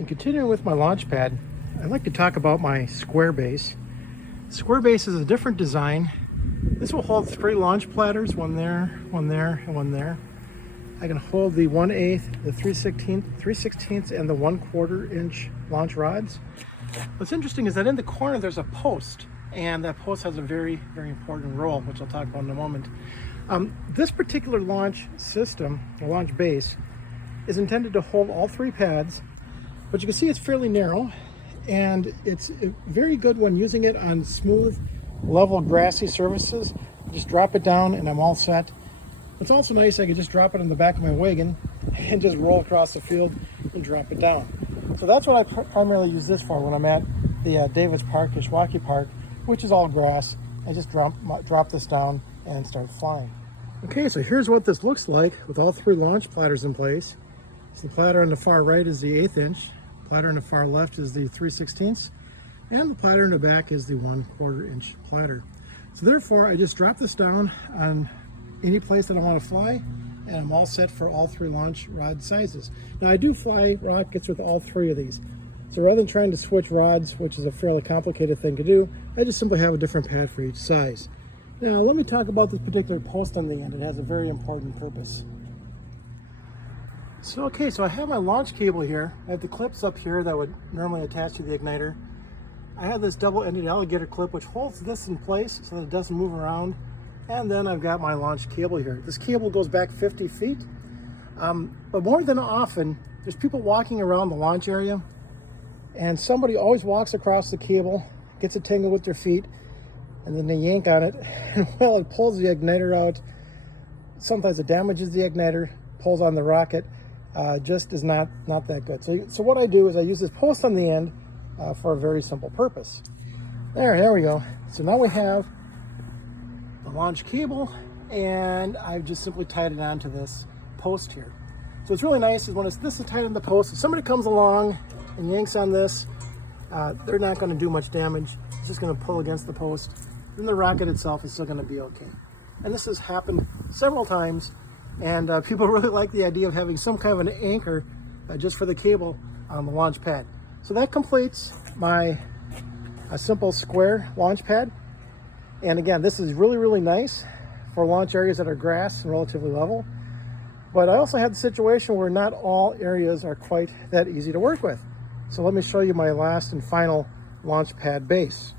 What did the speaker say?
And continuing with my launch pad, I'd like to talk about my square base. Square base is a different design. This will hold 3 launch platters, one there, and one there. I can hold the 1/8, the 3/16, and the 1/4 inch launch rods. What's interesting is that in the corner there's a post, and that post has a very, very important role, which I'll talk about in a moment. This particular launch system, or launch base, is intended to hold all 3 pads, but you can see it's fairly narrow, and it's very good when using it on smooth, level, grassy surfaces. Just drop it down and I'm all set. It's also nice, I can just drop it on the back of my wagon and just roll across the field and drop it down. So that's what I primarily use this for when I'm at the Davis Park, Cherokee Park, which is all grass. I just drop this down and start flying. Okay, so here's what this looks like with all 3 launch platters in place. So the platter on the far right is the 1/8 inch, platter on the far left is the 3/16, and the platter in the back is the 1/4 inch platter. So therefore, I just drop this down on any place that I want to fly, and I'm all set for all 3 launch rod sizes. Now I do fly rockets with all 3 of these. So rather than trying to switch rods, which is a fairly complicated thing to do, I just simply have a different pad for each size. Now let me talk about this particular post on the end. It has a very important purpose. So I have my launch cable here. I have the clips up here that would normally attach to the igniter. I have this double-ended alligator clip which holds this in place so that it doesn't move around. And then I've got my launch cable here. This cable goes back 50 feet. But more than often, there's people walking around the launch area, and somebody always walks across the cable, gets a tangle with their feet, and then they yank on it, and well, it pulls the igniter out. Sometimes it damages the igniter, pulls on the rocket. Just is not that good. So what I do is I use this post on the end for a very simple purpose. There we go. So now we have the launch cable, and I've just simply tied it onto this post here. So it's really nice is when this is tied on the post, if somebody comes along and yanks on this, they're not going to do much damage. It's just going to pull against the post. Then the rocket itself is still going to be okay. And this has happened several times, and people really like the idea of having some kind of an anchor just for the cable on the launch pad. So that completes my simple square launch pad. And again, this is really, really nice for launch areas that are grass and relatively level. But I also have the situation where not all areas are quite that easy to work with. So let me show you my last and final launch pad base.